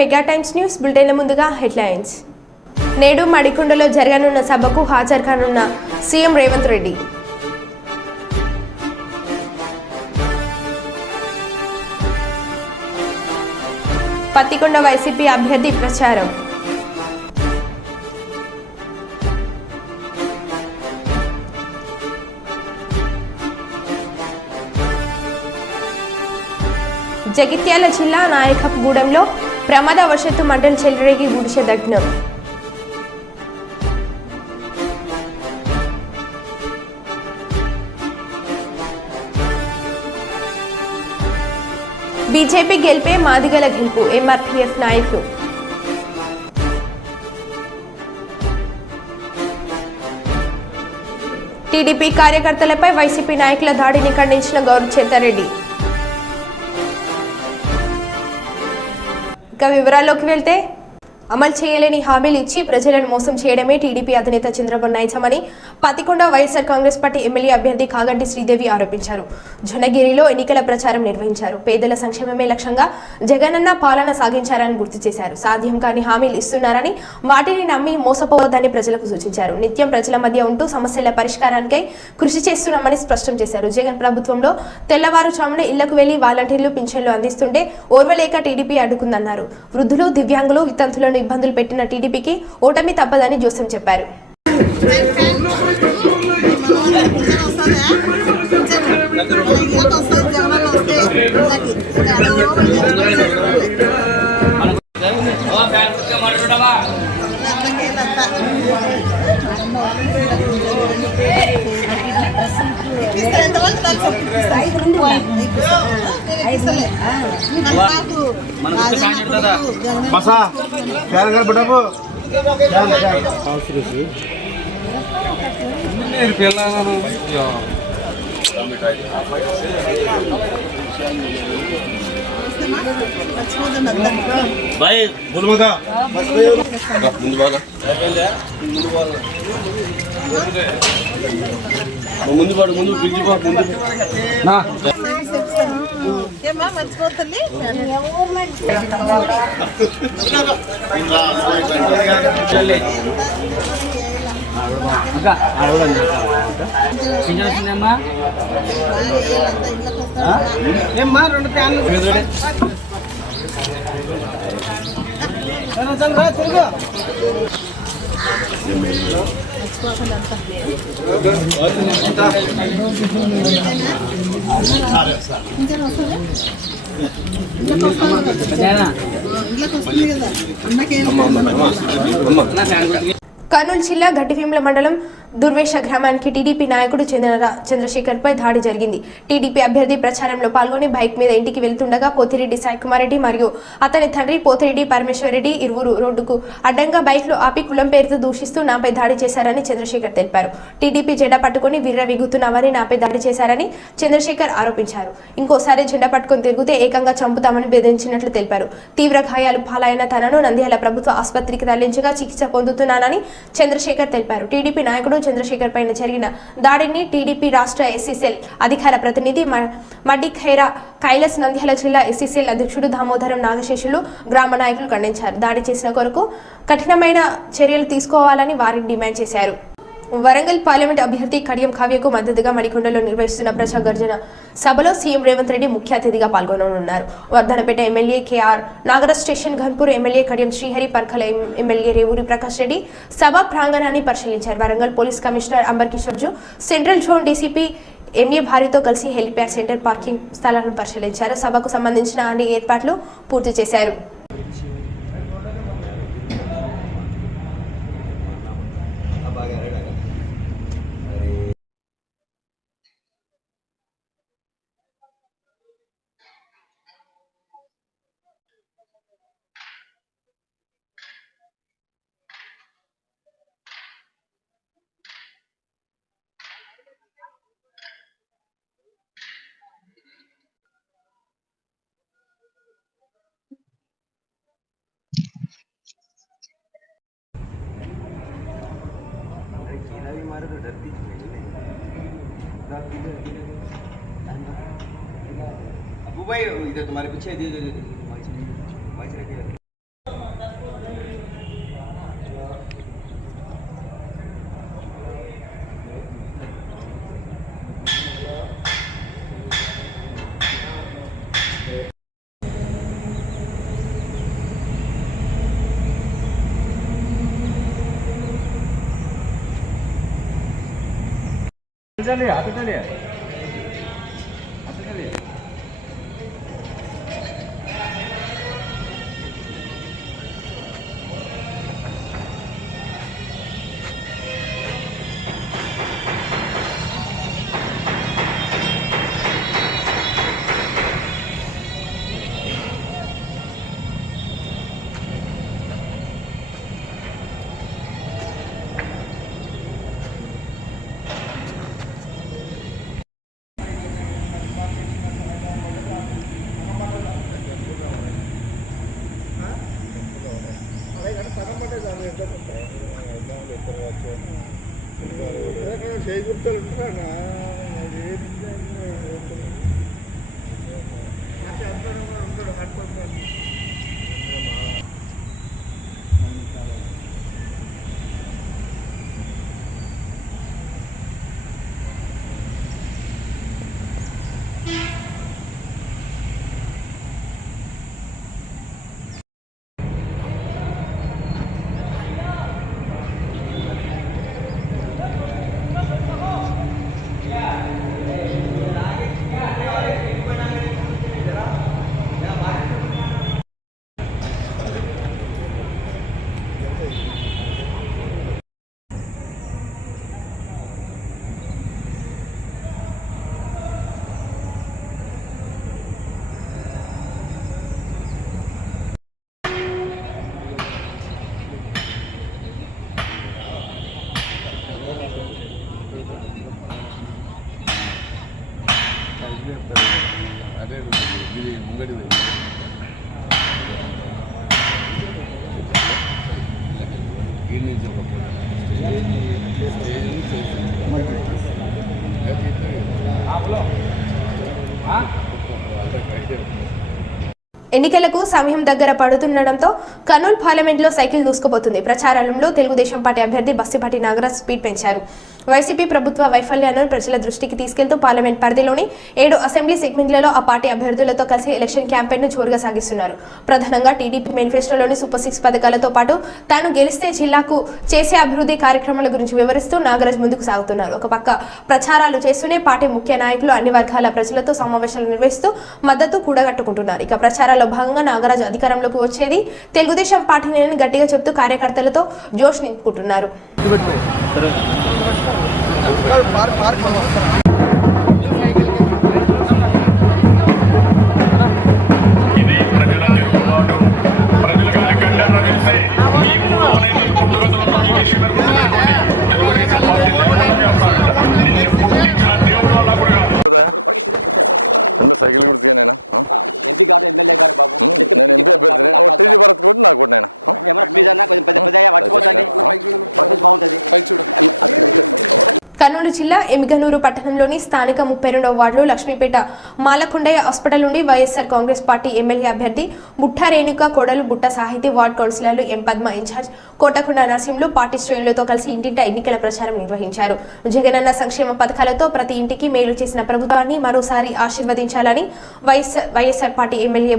Mega times news బులెటిన్ల ముందుగా headlines. నేడు మడికొండలో జరగనున్న సభకు హాజరు కానున్న సీఎం రేవంత్ రెడ్డి. పత్తికొండ వైసీపీ అభ్యర్థి ప్రచారం. జగిత్యాల జిల్లా నాయకగూడెంలో ప్రమాదవశాత్తు మంటలు చెలరేగి గుడిసె దగ్నం. బీజేపీ గెలిపే మాదిగల గెలుపు ఎంఆర్పీఎఫ్ నాయకులు. టీడీపీ కార్యకర్తలపై వైసీపీ నాయకుల దాడిని ఖండించిన గౌరవ్ చెంతారెడ్డి. ఇక వివరాల్లోకి వెళ్తే, అమలు చేయలేని హామీలు ఇచ్చి ప్రజలను మోసం చేయడమే టీడీపీ అధినేత చంద్రబాబు నైజమని పత్తికొండ వైఎస్ఆర్ కాంగ్రెస్ పార్టీ ఎమ్మెల్యే అభ్యర్థి కాగంటి శ్రీదేవి ఆరోపించారు. జొన్నగిరిలో ఎన్నికల ప్రచారం నిర్వహించారు. పేదల సంక్షేమమే లక్ష్యంగా జగనన్న పాలన సాగించారని గుర్తు చేశారు. సాధ్యం కాని హామీలు ఇస్తున్నారని, వాటిని నమ్మి మోసపోవద్దని ప్రజలకు సూచించారు. నిత్యం ప్రజల మధ్య ఉంటూ సమస్యల పరిష్కారానికై కృషి చేస్తున్నామని స్పష్టం చేశారు. జగన్ ప్రభుత్వంలో తెల్లవారుజామున ఇళ్లకు వెళ్లి వాలంటీర్లు పింఛన్లు అందిస్తుంటే ఓర్వలేక టీడీపీ అడ్డుకుందన్నారు. వృద్ధులు, దివ్యాంగులు, వితంతులను ఇబ్బందులు పెట్టిన టీడీపీకి ఓటమి తప్పదని జోసెం చెప్పారు. ముందు పాడు ముందు మర్చిపోతుంది. ఏమ్మా 2 ఫ్యాన్లు తెలుగు కర్నూలు జిల్లా గట్టివేముల మండలం దుర్వేష గ్రామానికి టీడీపీ నాయకుడు చంద్రశేఖర్ పై దాడి జరిగింది. టీడీపీ అభ్యర్థి ప్రచారంలో పాల్గొని బైక్ మీద ఇంటికి వెళ్తుండగా పోతిరెడ్డి సాయికుమార్ రెడ్డి మరియు అతని తండ్రి పోతిరెడ్డి పరమేశ్వర్ రెడ్డి ఇరువురు రోడ్డుకు అడ్డంగా బైక్ లో ఆపి కులం పేరుతో దూషిస్తూ నాపై దాడి చేశారని చంద్రశేఖర్ తెలిపారు. టీడీపీ జెండా పట్టుకుని విర్రవీగుతున్నామని నాపై దాడి చేశారని చంద్రశేఖర్ ఆరోపించారు. ఇంకోసారి జెండా పట్టుకుని తిరిగితే ఏకంగా చంపుతామని బెదిరించినట్లు తెలిపారు. తీవ్ర గాయాలు పాలైన తనను నంద్యాల ప్రభుత్వ ఆసుపత్రికి తరలించగా చికిత్స పొందుతున్నానని చంద్రశేఖర్ తెలిపారు. టీడీపీ నాయకుడు చంద్రశేఖర్ పైన జరిగిన దాడిని టీడీపీ రాష్ట్ర ఎస్సీసెల్ అధికార ప్రతినిధి మడ్డి ఖైరా కైలాస్, నంద్యాల జిల్లా ఎస్సీసెల్ అధ్యక్షుడు దామోదరం నాగశేషులు, గ్రామ నాయకులు ఖండించారు. దాడి చేసిన కొరకు కఠినమైన చర్యలు తీసుకోవాలని వారిని డిమాండ్ చేశారు. వరంగల్ పార్లమెంట్ అభ్యర్థి కడియం కావ్యకు మద్దతుగా మడికొండలో నిర్వహిస్తున్న ప్రజా గర్జన సభలో సీఎం రేవంత్ రెడ్డి ముఖ్య అతిథిగా పాల్గొననున్నారు. Vardhannapet MLA KR Nagaraj, station Ghanpur MLA Kadiyam Srihari, Parkal MLA Revuri Prakash Reddy సభా ప్రాంగణాన్ని పరిశీలించారు. వరంగల్ పోలీస్ కమిషనర్ అంబర్ కిషోర్ జూ, సెంట్రల్ జోన్ డీసీపీ ఎంఏ భారీతో కలిసి హెలిప్యాడ్ సెంటర్, పార్కింగ్ స్థలాలను పరిశీలించారు. సభకు సంబంధించిన అన్ని ఏర్పాట్లు పూర్తి చేశారు. अबू भाई इधर तुम्हारे पीछे चलिए आते चलिए आते चलिए అదే ఇది ముంగడి ఈ నుంచి ఎన్నికలకు సమయం దగ్గర పడుతుండటంతో కర్నూలు పార్లమెంట్లో సైకిల్ దూసుకుపోతుంది. ప్రచారంలో తెలుగుదేశం పార్టీ అభ్యర్థి బస్తిపాటి నాగరాజ్ స్పీడ్ పెంచారు. వైసీపీ ప్రభుత్వ వైఫల్యాలను ప్రజల దృష్టికి తీసుకెళ్తూ పార్లమెంట్ పరిధిలోని 7 అసెంబ్లీ సెగ్మెంట్లలో ఆ పార్టీ అభ్యర్థులతో కలిసి ఎలక్షన్ క్యాంపెయిన్ను జోరుగా సాగిస్తున్నారు. ప్రధానంగా టీడీపీ మేనిఫెస్టోలోని సూపర్ 6 పథకాలతో పాటు తాను గెలిస్తే జిల్లాకు చేసే అభివృద్ధి కార్యక్రమాల గురించి వివరిస్తూ నాగరాజ్ ముందుకు సాగుతున్నారు. ఒక పక్క ప్రచారాలు చేస్తూనే పార్టీ ముఖ్య నాయకులు అన్ని వర్గాల ప్రజలతో సమావేశాలు నిర్వహిస్తూ మద్దతు కూడగట్టుకుంటున్నారు. ఇక ప్రచారాల్లో భాగంగా నాగరాజ్ అధికారంలోకి వచ్చేది తెలుగుదేశం పార్టీని గట్టిగా చెబుతూ కార్యకర్తలతో జోష్ నింపుకుంటున్నారు. కర్నూలు జిల్లా ఎమిగనూరు పట్టణంలోని స్థానిక 32వ వార్డులో లక్ష్మీపేట మాలకొండయ్య హాస్పిటల్ నుండి వైఎస్ఆర్ కాంగ్రెస్ పార్టీ ఎమ్మెల్యే అభ్యర్థి బుట్ట రేణుక కోడలు బుట్ట సాహితీ వార్డు కౌన్సిలర్లు ఎం పద్మ ఇన్ఛార్జ్ కోటకొండ నరసింహులు పార్టీ శ్రేణులతో కలిసి ఇంటింటా ఎన్నికల ప్రచారం నిర్వహించారు. జగనన్న సంక్షేమ పథకాలతో ప్రతి ఇంటికి మేలు చేసిన ప్రభుత్వాన్ని మరోసారి ఆశీర్వదించాలని వైఎస్ఆర్ పార్టీ ఎమ్మెల్యే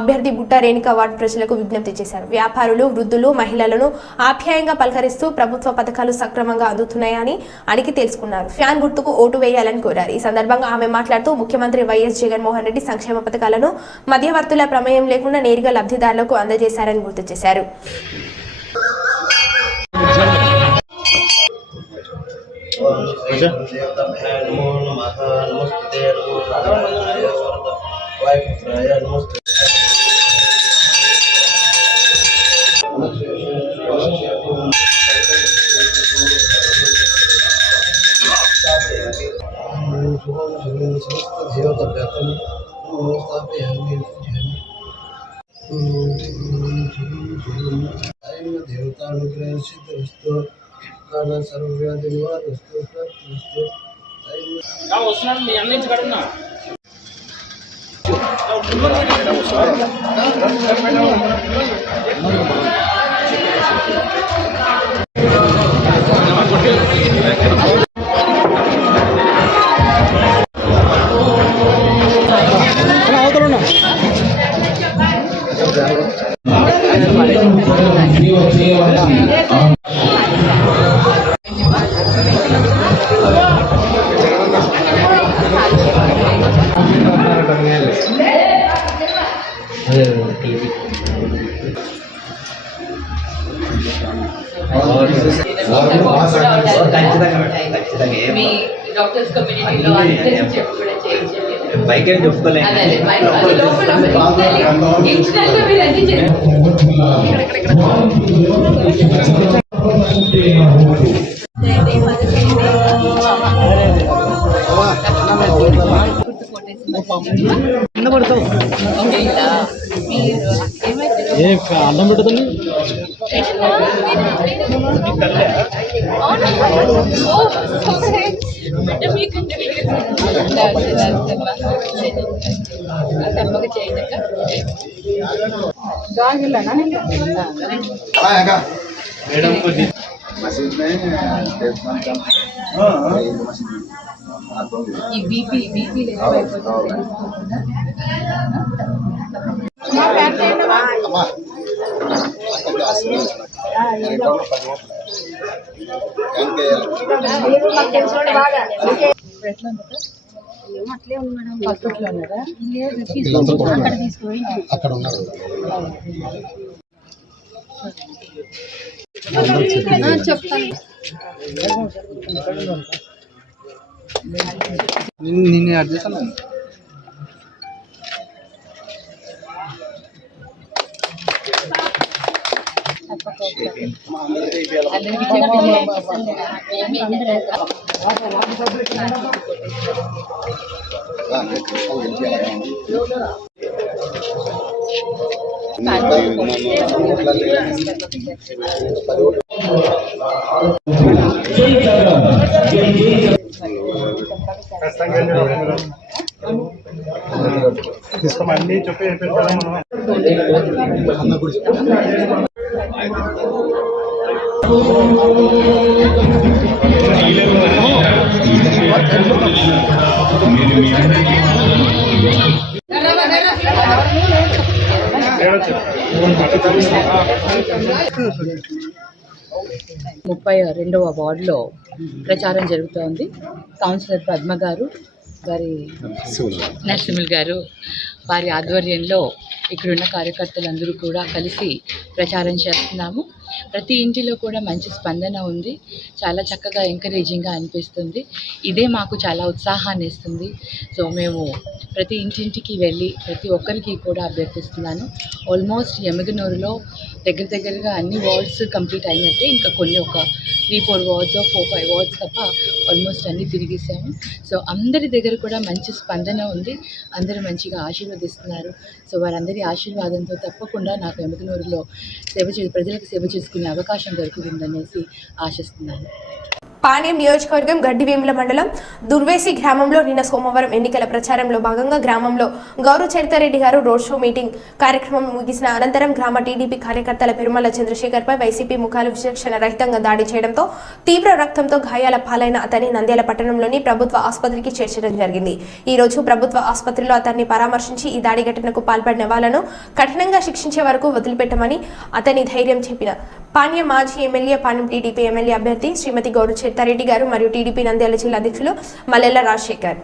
అభ్యర్థి బుట్ట రేణుక వార్డు ప్రజలకు విజ్ఞప్తి చేశారు. వ్యాపారులు, వృద్ధులు, మహిళలను ఆప్యాయంగా పలకరిస్తూ ప్రభుత్వ పథకాలు సక్రమంగా అందుతున్నాయని అడిగి తెలుసుకున్నారు. ఫ్యాన్ గుర్తుకు ఓటు వేయాలని కోరారు. ఈ సందర్భంగా ఆమె మాట్లాడుతూ ముఖ్యమంత్రి వైఎస్ జగన్మోహన్ రెడ్డి సంక్షేమ పథకాలను మధ్యవర్తుల ప్రమేయం లేకుండా నేరుగా లబ్ధిదారులకు అందజేశారని గుర్తు చేశారు. దేవతానుగ్రహ సిద్ధిస్తూ కాల సర్వవ్యాధి నివారిస్తూ వస్తున్నాడు మీ అన్నించి కడున్నా మీ డాక్టర్స్ కమ్యూనిటీలో అందరికీ చెప్పి కూడా చేయించండి. బైకే చెప్పుకోలేదు. అదే లోపల ఇన్స్టెంట్ గా మీరు అన్ని అన్నం పెడుతుంది తప్పక చేయండి. ఈ బీపీ అక్కడ ఉన్నారు. నిన్ను అడ్జస్ట్ అన్నాను. తీసుకోమని చెప్పి ముప్పై 32వ వార్డులో ప్రచారం జరుగుతోంది. కౌన్సిలర్ పద్మ గారు, వారి నరసింహులు గారు, వారి ఆధ్వర్యంలో ఇక్కడున్న కార్యకర్తలందరూ కూడా కలిసి ప్రచారం చేస్తున్నాము. ప్రతి ఇంటిలో కూడా మంచి స్పందన ఉంది. చాలా చక్కగా ఎంకరేజింగ్గా అనిపిస్తుంది. ఇదే మాకు చాలా ఉత్సాహాన్ని ఇస్తుంది. సో మేము ప్రతి ఇంటింటికి వెళ్ళి ప్రతి ఒక్కరికి కూడా అభ్యర్థిస్తున్నాను. ఆల్మోస్ట్ ఎమ్మిగనూరులో దగ్గరగా అన్ని వార్డ్స్ కంప్లీట్ అయినట్టే. ఇంకా కొన్ని ఒక 3-4 వార్డ్స్ 4-5 వార్డ్స్ తప్ప ఆల్మోస్ట్ అన్నీ తిరిగేసాము. సో అందరి దగ్గర కూడా మంచి స్పందన ఉంది. అందరూ మంచిగా ఆశీర్వదిస్తున్నారు. సో వారందరి ఆశీర్వాదంతో తప్పకుండా నాకు ఎమ్మిగనూరులో ప్రజలకు సేవ చేసుకునే అవకాశం దొరుకుతుందనేసి ఆశిస్తున్నాను. పాణ్యం నియోజకవర్గం గడ్డివేముల మండలం దుర్వేసి గ్రామంలో నిన్న సోమవారం ఎన్నికల ప్రచారంలో భాగంగా గ్రామంలో గౌరవ చరితారెడ్డి గారు రోడ్ షో మీటింగ్ కార్యక్రమం ముగిసిన అనంతరం గ్రామ టీడీపీ కార్యకర్తల పెరుమల చంద్రశేఖర్పై వైసీపీ ముఖాలు విచక్షణ రహితంగా దాడి చేయడంతో తీవ్ర రక్తంతో గాయాల పాలైన అతన్ని నంద్యాల పట్టణంలోని ప్రభుత్వ ఆసుపత్రికి చేర్చడం జరిగింది. ఈ రోజు ప్రభుత్వ ఆసుపత్రిలో అతన్ని పరామర్శించి ఈ దాడి ఘటనకు పాల్పడిన వాళ్లను కఠినంగా శిక్షించే వరకు వదిలిపెట్టమని అతని ధైర్యం చెప్పిన పాణ్యం మాజీ ఎమ్మెల్యే, పాణ్యం టీడీపీ ఎమ్మెల్యే అభ్యర్థి శ్రీమతి గౌరవ చరితారెడ్డి గారు మరియు టీడీపీ నంద్యాల జిల్లా అధ్యక్షులు మల్లెల రాజశేఖర్.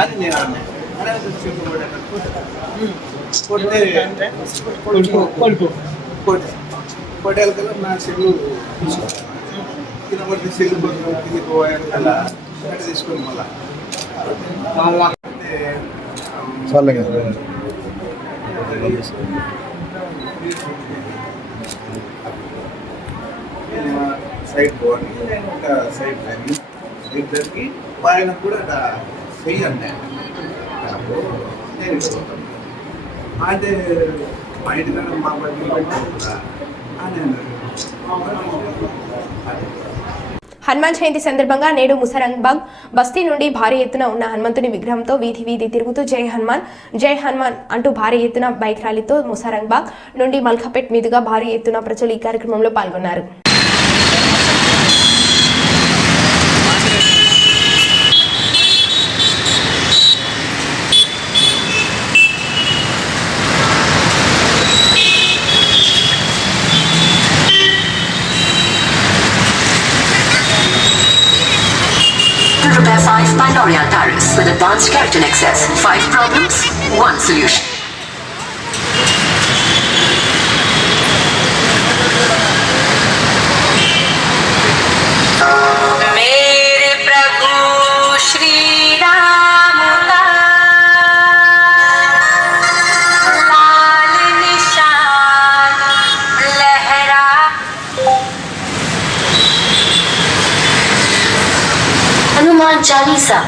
అది నేను కొట్టాలి కదా నా సెల్లు కింద పడితే సెల్లు కిందకి పోయాను కదా తీసుకొని మళ్ళా సైడ్ పోవాలి. నేను ఒక సైడ్ ఇద్దరికి ఆయన కూడా చెయ్యండి నేను అంటే మా ఇంటికాడ మా బండి పెట్టాను కూడా అని హనుమాన్ జయంతి సందర్భంగా నేడు ముసరంగ్బాగ్ బస్తీ నుండి భారీ ఎత్తున ఉన్న హనుమంతుని విగ్రహంతో వీధి తిరుగుతూ జై హనుమాన్ అంటూ భారీ ఎత్తున బైక్ ర్యాలీతో ముసరంగ్బాగ్ నుండి మల్కాపేట్ మీదుగా భారీ ఎత్తున ప్రజలు ఈ కార్యక్రమంలో పాల్గొన్నారు. Repair 5 by L'Oreal Paris with advanced keratin excess. 5 problems, 1 solution. मेरे प्रभु श्री राम का लाल निशान लहरा. हनुमान चालीसा.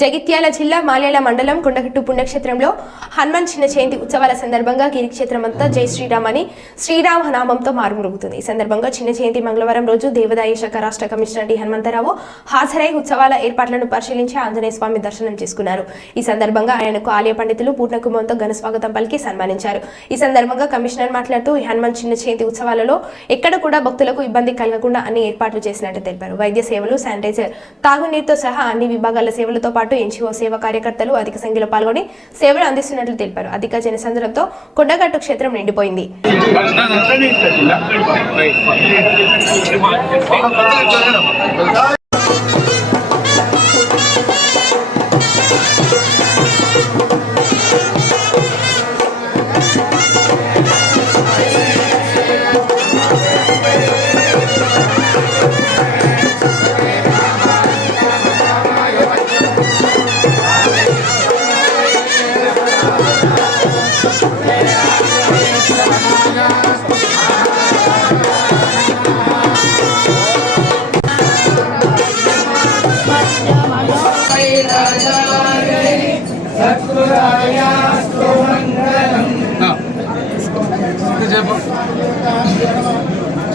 జగిత్యాల జిల్లా మాలేల మండలం కొండగట్టు పుణ్యక్షేత్రంలో హనుమాన్ చిన్న జయంతి ఉత్సవాల సందర్భంగా గిరిక్షేత్రమంతా జై శ్రీరామ్ అని శ్రీరామ నామంతో మారుమ్రోగుతుంది. ఈ సందర్భంగా చిన్న జయంతి మంగళవారం రోజు దేవాదాయ శాఖ రాష్ట్ర కమిషనర్ డి హనుమంతరావు హాజరై ఉత్సవాల ఏర్పాట్లను పరిశీలించి ఆంజనేయ స్వామి దర్శనం చేసుకున్నారు. ఈ సందర్భంగా ఆయనకు ఆలయ పండితులు పూర్ణకుంభంతో ఘన స్వాగతం పలికి సన్మానించారు. ఈ సందర్భంగా కమిషనర్ మాట్లాడుతూ ఈ హనుమాన్ చిన్న జయంతి ఉత్సవాలలో ఎక్కడ కూడా భక్తులకు ఇబ్బంది కలగకుండా అన్ని ఏర్పాట్లు చేసినట్టు తెలిపారు. వైద్య సేవలు, శానిటైజర్, తాగునీరుతో సహా అన్ని విభాగాల సేవలతో పాటు ఎన్జిఓ సేవా కార్యకర్తలు అధిక సంఖ్యలో పాల్గొని సేవలు అందిస్తున్నట్లు తెలిపారు. అధిక జనసంద్రంతో కొండగట్టు క్షేత్రం నిండిపోయింది.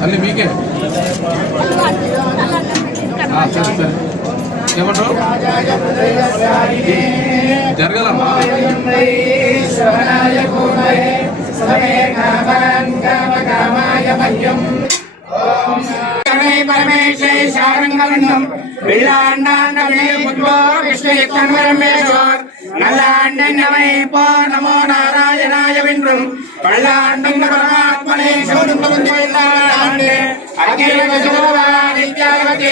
అన్నీ మీకే సరే ఏమంటారు జరగాలమ్మా. పరమేశ్వర శారంగం పిల్లాండాండమే పుత్రో విష్ణుయుక్తమేశ్వర్ నల్లాండమై పో నమో నారాయణాయ వింద్రం పల్లాండం పరమాత్మనే శోధుండే అఖిల నిత్యావతి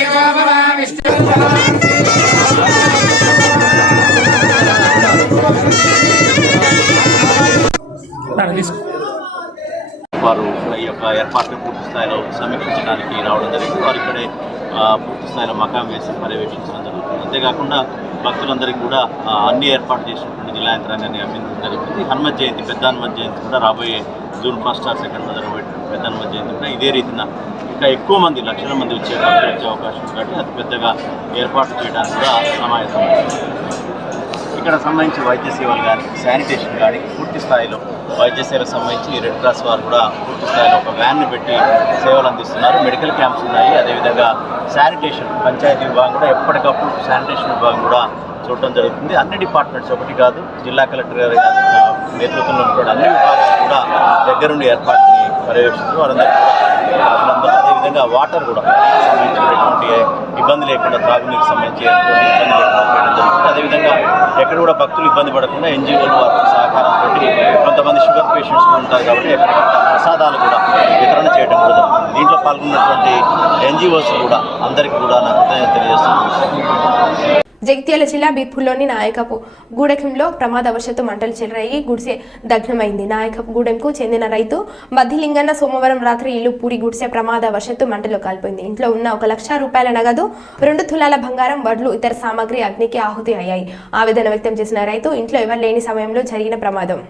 విష్ణు వారు ఈ యొక్క ఏర్పాట్లు పూర్తి స్థాయిలో సమీక్షించడానికి రావడం జరిగింది. వారు ఇక్కడే పూర్తి స్థాయిలో మకాం వేసి పర్యవేక్షించడం జరుగుతుంది. అంతేకాకుండా భక్తులందరికీ కూడా అన్ని ఏర్పాటు చేసినటువంటి జిల్లా యంత్రాంగాన్ని అందించడం జరిగింది. హనుమత్ జయంతి, పెద్ద హనుమత్ జయంతి కూడా రాబోయే జూన్ 1 or 2 జరగబెట్టిన పెద్ద హనుమత్ జయంతి కూడా ఇదే రీతిన ఇంకా ఎక్కువ మంది, లక్షల మంది వచ్చే అవకాశం ఉంది కాబట్టి అతి పెద్దగా ఏర్పాటు చేయడానికి కూడా సమాయత్తం. ఇక్కడ సంబంధించి వైద్య సేవలు కానీ, శానిటేషన్ కానీ పూర్తి స్థాయిలో వైద్య సేవలకు సంబంధించి రెడ్ క్రాస్ వారు కూడా పూర్తి స్థాయిలో ఒక వ్యాన్ని పెట్టి సేవలు అందిస్తున్నారు. మెడికల్ క్యాంప్స్ ఉన్నాయి. అదేవిధంగా శానిటేషన్, పంచాయతీ విభాగం కూడా ఎప్పటికప్పుడు శానిటేషన్ విభాగం కూడా చూడటం జరుగుతుంది. అన్ని డిపార్ట్మెంట్స్ ఒకటి కాదు, జిల్లా కలెక్టర్ గారి నేతృత్వంలో ఉన్నటువంటి అన్ని విభాగాలు కూడా దగ్గరుండి ఏర్పాటుని పర్యవేక్షిస్తున్నారు. వారందరూ కూడా అదేవిధంగా వాటర్ కూడా సంబంధించినటువంటి ఇబ్బంది లేకుండా, త్రాగునీరుకి సంబంధించి ఇబ్బంది లేకుండా చేయడం జరుగుతుంది. అదేవిధంగా ఎక్కడ కూడా భక్తులు ఇబ్బంది పడకుండా ఎన్జిఓలు వారి సహకారంతో కొంతమంది షుగర్ పేషెంట్స్ ఉంటారు కాబట్టి ప్రసాదాలు కూడా వితరణ చేయడం కూడా జరుగుతుంది. దీంట్లో పాల్గొన్నటువంటి ఎన్జిఓస్ కూడా అందరికీ కూడా నాకు తెలియజేస్తున్నాను. జగిత్యాల జిల్లా బీర్పూర్లోని నాయకపు గూడెంలో ప్రమాదవశాత్తు మంటలు చెలరేగి గుడిసె దగ్ధమైంది. నాయకపు గూడెంకు చెందిన రైతు మధ్యలింగన్న సోమవారం రాత్రి ఇల్లు పూరి గుడిసె ప్రమాదవశాత్తు మంటలు కాల్పోయింది. ఇంట్లో ఉన్న 1 లక్ష రూపాయల నగదు, 2 తులాల బంగారం, వడ్లు, ఇతర సామాగ్రి అగ్నికి ఆహుతి అయ్యాయి. ఆవేదన వ్యక్తం చేసిన రైతు ఇంట్లో ఎవరు లేని సమయంలో జరిగిన ప్రమాదం.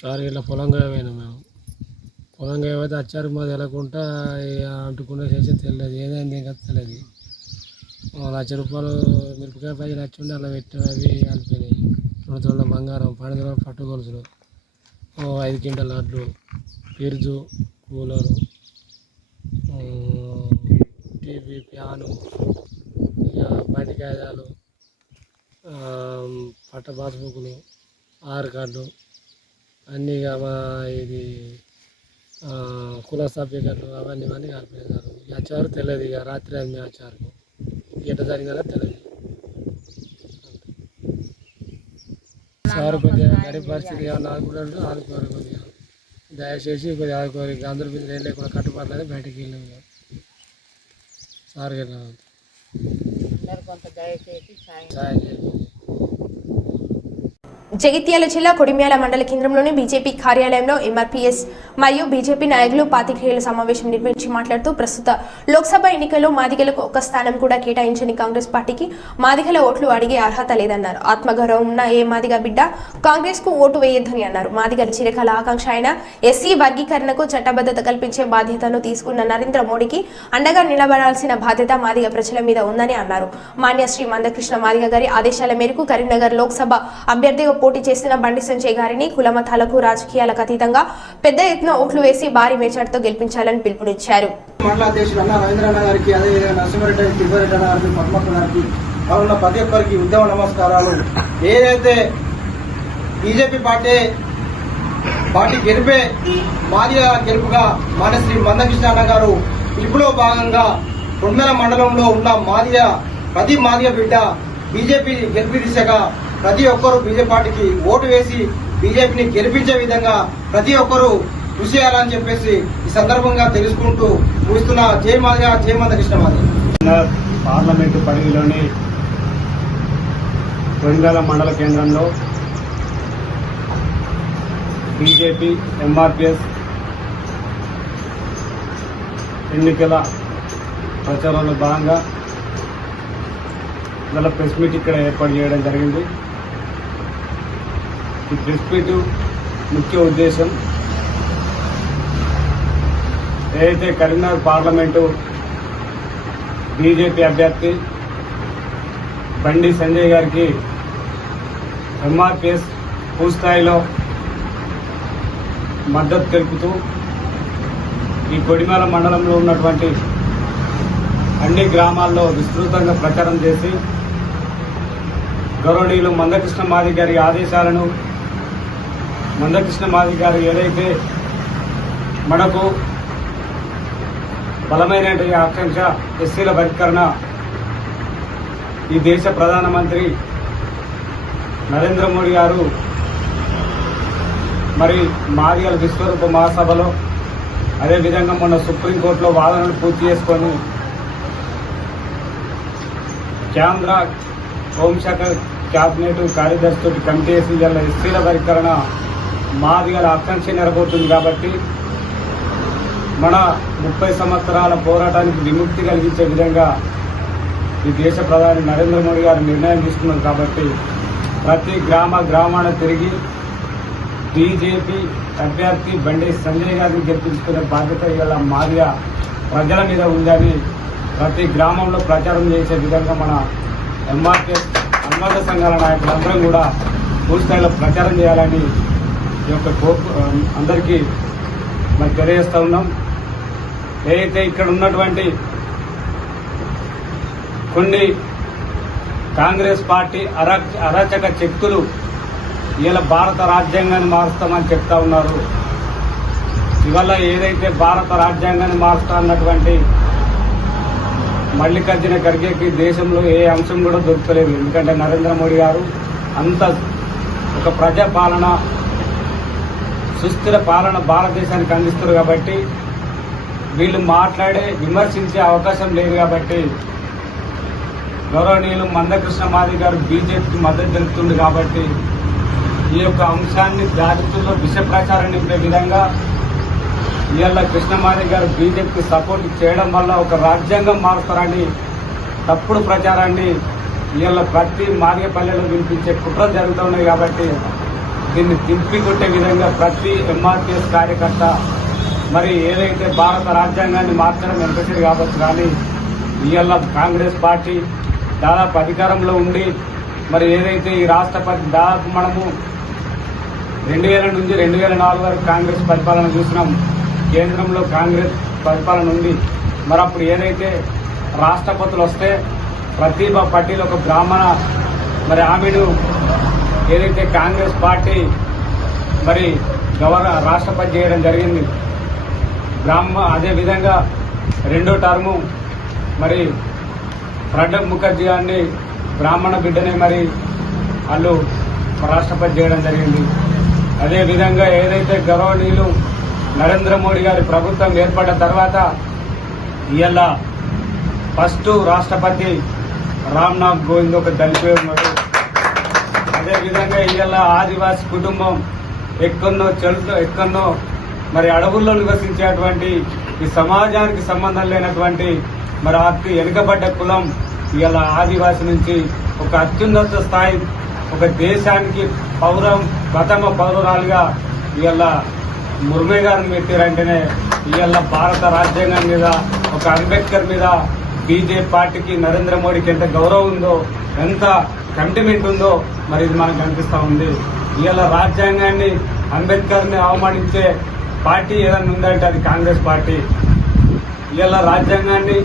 సార్ ఇట్లా పొలంగా పోయినాం మేము. పొలంగా ఏమైతే వచ్చారు మాది వెళ్ళకుండా అంటుకునే చేసి తెలియదు, ఏదైంది ఇంకా తెలియదు. 1,00,000 రూపాయలు మిరపకాయ పైసలు వచ్చి ఉండి అలా పెట్టిన అవి కలిపినాయి. 2 తోళ్ళ బంగారం, 12 తులాల పట్టు గొలుసులు, 5 క్వింటాల లడ్లు, ఫ్రిడ్జు, కూలరు, టీవీ, ఫ్యాను, ఇక బండి కాగితాలు, పట్ట పాస్బుక్లు, ఆధార్ కార్డు అన్నీ ఇక మా ఇది కుల సభ్యతలు అవన్నీ కలిపినాయి సార్. వచ్చారు తెలియదు, ఇక రాత్రి అన్నీ వచ్చారు ఎట్లా జరిగిందో తెలియదు సార్. కొద్దిగా గరీబ్ పరిస్థితి ఏమన్నా ఆదుకుంటారు, ఆదుకోరు. కొద్దిగా దయచేసి కొద్దిగా ఆదుకోరు. అందరి మీద ఏం లేకుండా కట్టుబాట్లేదు బయటకు వెళ్ళాము సార్. వెళ్ళాము సాయం చేయండి. జగిత్యాల జిల్లా కొడిమ్యాల మండల కేంద్రంలోని బీజేపీ కార్యాలయంలో ఎంఆర్పీఎస్ మరియు బీజేపీ నాయకులు పాత్రికేయుల సమావేశం నిర్వహించి మాట్లాడుతూ ప్రస్తుత లోక్సభ ఎన్నికల్లో మాదిగలకు ఒక్క స్థానం కూడా కేటాయించని కాంగ్రెస్ పార్టీకి మాదిగల ఓట్లు అడిగే అర్హత లేదన్నారు. ఆత్మగౌరవం ఉన్న ఏ మాదిగ బిడ్డ కాంగ్రెస్ కు ఓటు వేయొద్దని అన్నారు. మాదిగల చిరకాల ఆకాంక్ష అయిన ఎస్సీ వర్గీకరణకు చట్టబద్ధత కల్పించే బాధ్యతను తీసుకున్న నరేంద్ర మోడీకి అండగా నిలబడాల్సిన బాధ్యత మాదిగ ప్రజల మీద ఉందని అన్నారు. మాన్య శ్రీ మందకృష్ణ మాదిగ గారి ఆదేశాల మేరకు కరీంనగర్ లోక్సభ అభ్యర్థిగా పోటీ చేసిన బండి సంజయ్ గారిని కులమతాలకు రాజకీయాలకు అతీతంగా పెద్ద ఎత్తున ఓట్లు వేసి భారీ మెజార్టీతో గెలిపించాలని పిలుపునిచ్చారు. మండల అధ్యక్షుడు అన్న రవీంద్రన్న గారికి, అదేవిధంగా నరసింహారెడ్డి తిరుపతి గారికి, పద్మక్క గారికి, కావున్న ప్రతి ఒక్కరికి ఉద్యమ నమస్కారాలు. ఏదైతే బీజేపీ పార్టీ గెలిపే మాదిగ గెలుపుగా మానశ్రీ మందకృష్ణ గారు పిలుపులో భాగంగా కొడిమ్యాల మండలంలో ఉన్న ప్రతి మాదిగ బిడ్డ బీజేపీ గెలిపి దిశగా ప్రతి ఒక్కరూ బీజేపీ పార్టీకి ఓటు వేసి బీజేపీని గెలిపించే విధంగా ప్రతి ఒక్కరూ కృషి చేయాలని చెప్పేసి ఈ సందర్భంగా తెలుసుకుంటూ ముగిస్తున్న జై మాదిగ, జై మందకృష్ణ మాదిగ. పార్లమెంటు పరిధిలోని కొడిమ్యాల మండల కేంద్రంలో బీజేపీ ఎంఆర్పీఎస్ ఎన్నికల ప్రచారంలో భాగంగా గల ప్రెస్ మీట్ ఇక్కడ ఏర్పాటు చేయడం జరిగింది. ఈ ప్రెస్ మీట్ ముఖ్య ఉద్దేశం ఏదైతే కరీంనగర్ పార్లమెంటు బీజేపీ అభ్యర్థి బండి సంజయ్ గారికి ఎంఆర్పీఎస్ పూర్తిస్థాయిలో మద్దతు తెలుపుతూ ఈ కొడిమ్యాల మండలంలో ఉన్నటువంటి అన్ని గ్రామాల్లో విస్తృతంగా ప్రచారం చేసి గౌరవనీయులు మందకృష్ణ మాదిగ గారి ఆదేశాలను, మందకృష్ణ మాదిగ గారు ఏదైతే మనకు బలమైన ఆకాంక్ష ఎస్సీల వర్గీకరణ ఈ దేశ ప్రధానమంత్రి నరేంద్ర మోడీ గారు మరి మాదిగల విశ్వరూప మహాసభలో, అదేవిధంగా మొన్న సుప్రీంకోర్టులో వాదనలు పూర్తి చేసుకొని కేంద్ర హోంశాఖ క్యాబినెట్ కార్యదర్శితో కమిటీ వేసి ఇవాళ ఎస్సీల వర్గీకరణ మాదిగల ఆకాంక్ష నెరవేరుతుంది. కాబట్టి మన 30 సంవత్సరాల పోరాటానికి విముక్తి కలిగించే విధంగా ఈ దేశ ప్రధాని నరేంద్ర మోడీ గారు నిర్ణయం తీసుకున్నారు. కాబట్టి ప్రతి గ్రామాన తిరిగి బీజేపీ అభ్యర్థి బండి సంజయ్ గారిని గెలిపించుకునే బాధ్యత ఇవాళ మాదిగ ప్రజల మీద ఉందని ప్రతి గ్రామంలో ప్రచారం చేసే విధంగా మన ఎంఆర్పీఎస్ అనుబంధ సంఘాల నాయకులందరం కూడా పూర్తిస్థాయిలో ప్రచారం చేయాలని ఈ యొక్క అందరికీ మరి తెలియజేస్తూ ఉన్నాం. ఏదైతే ఇక్కడ ఉన్నటువంటి కొన్ని కాంగ్రెస్ పార్టీ అరాచక శక్తులు ఇలా భారత రాజ్యాంగాన్ని మారుస్తామని చెప్తా ఉన్నారు. ఇవాళ ఏదైతే భారత రాజ్యాంగాన్ని మారుస్తా అన్నటువంటి మల్లికార్జున ఖర్గేకి దేశంలో ఏ అంశం కూడా దొరకలేదు. ఎందుకంటే నరేంద్ర మోడీ గారు అంత ఒక ప్రజాపాలన సుస్థిర పాలన భారతదేశానికి అందిస్తారు కాబట్టి వీళ్ళు మాట్లాడే విమర్శించే అవకాశం లేదు కాబట్టి గౌరవనీయులు మందకృష్ణ మాదిగ గారు బీజేపీకి మద్దతు తెలుపుతుంది కాబట్టి ఈ యొక్క అంశాన్ని జాగ్రత్తలో విష ప్రచారం నింపే విధంగా ఇవాళ కృష్ణమాదిగ గారు బీజేపీకి సపోర్ట్ చేయడం వల్ల ఒక రాజ్యాంగం మారుస్తారని తప్పుడు ప్రచారాన్ని ఇవాళ ప్రతి మాదిగపల్లెలో వినిపించే కుట్రలు జరుగుతున్నాయి కాబట్టి దీన్ని తిప్పికొట్టే విధంగా ప్రతి ఎంఆర్పీఎస్ కార్యకర్త మరి ఏదైతే భారత రాజ్యాంగాన్ని మార్చడం ఎంతసేపు కావచ్చు కానీ ఇవాళ కాంగ్రెస్ పార్టీ దాదాపు అధికారంలో ఉండి మరి ఏదైతే ఈ రాష్ట్రపతి దాదాపు మనము 2000 నుంచి 2004 వరకు కాంగ్రెస్ పరిపాలన చూసినాం. కేంద్రంలో కాంగ్రెస్ పరిపాలన ఉంది. మరి అప్పుడు ఏదైతే రాష్ట్రపతులు వస్తే ప్రతిభ పటేల్ ఒక బ్రాహ్మణ మరి ఆమెను ఏదైతే కాంగ్రెస్ పార్టీ మరి రాష్ట్రపతి చేయడం జరిగింది. అదేవిధంగా రెండో టర్ము మరి ప్రణబ్ ముఖర్జీ గారిని బ్రాహ్మణ బిడ్డనే మరి వాళ్ళు రాష్ట్రపతి చేయడం జరిగింది. అదేవిధంగా ఏదైతే గౌరవనీయులు నరేంద్ర మోడీ గారి ప్రభుత్వం ఏర్పడిన తర్వాత ఇవాళ ఫస్ట్ రాష్ట్రపతి రామ్నాథ్ కోవింద్ ఒక దళితుడే ఉన్నాడు. అదేవిధంగా ఇవాళ ఆదివాసీ కుటుంబం ఎక్కడో మరి అడవుల్లో నివసించేటువంటి ఈ సమాజానికి సంబంధం లేనటువంటి మరి అతి వెనుకబడ్డ కులం ఇవాళ ఆదివాసి నుంచి ఒక అత్యున్నత స్థాయి ఒక దేశానికి ప్రథమ పౌరురాలుగా ఇవాళ ముర్మే గారిని పెట్టారంటేనే ఇవాళ భారత రాజ్యాంగం మీద ఒక అంబేద్కర్ మీద బీజేపీ పార్టీకి నరేంద్ర మోడీకి ఎంత గౌరవం ఉందో ఎంత కంటిమెంట్ ఉందో మరి ఇది మనకు అనిపిస్తా ఉంది. ఇవాళ రాజ్యాంగాన్ని అంబేద్కర్ని అవమానించే పార్టీ ఏదైనా ఉందంటే అది కాంగ్రెస్ పార్టీ. ఇవాళ రాజ్యాంగాన్ని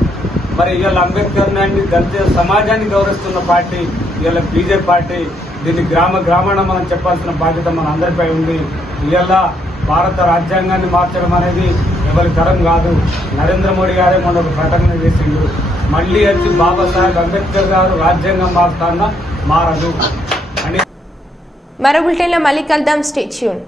మరి ఇవాళ అంబేద్కర్ని దళిత సమాజాన్ని గౌరవిస్తున్న పార్టీ ఇవాళ బీజేపీ పార్టీ. దీన్ని గ్రామాన మనం చెప్పాల్సిన బాధ్యత మన అందరిపై ఉంది. ఇవాళ భారత రాజ్యాంగాన్ని మార్చడం అనేది ఎవరి తరం కాదు. నరేంద్ర మోడీ గారే మొన్న ఒక ప్రకటన చేసిండు, మళ్లీ వచ్చి బాబాసాహెబ్ అంబేద్కర్ గారు రాజ్యాంగం మారుతాన్నా మారదు అని. మరో బులెటిన్లో మళ్ళీ కలుద్దాం. Stay tune.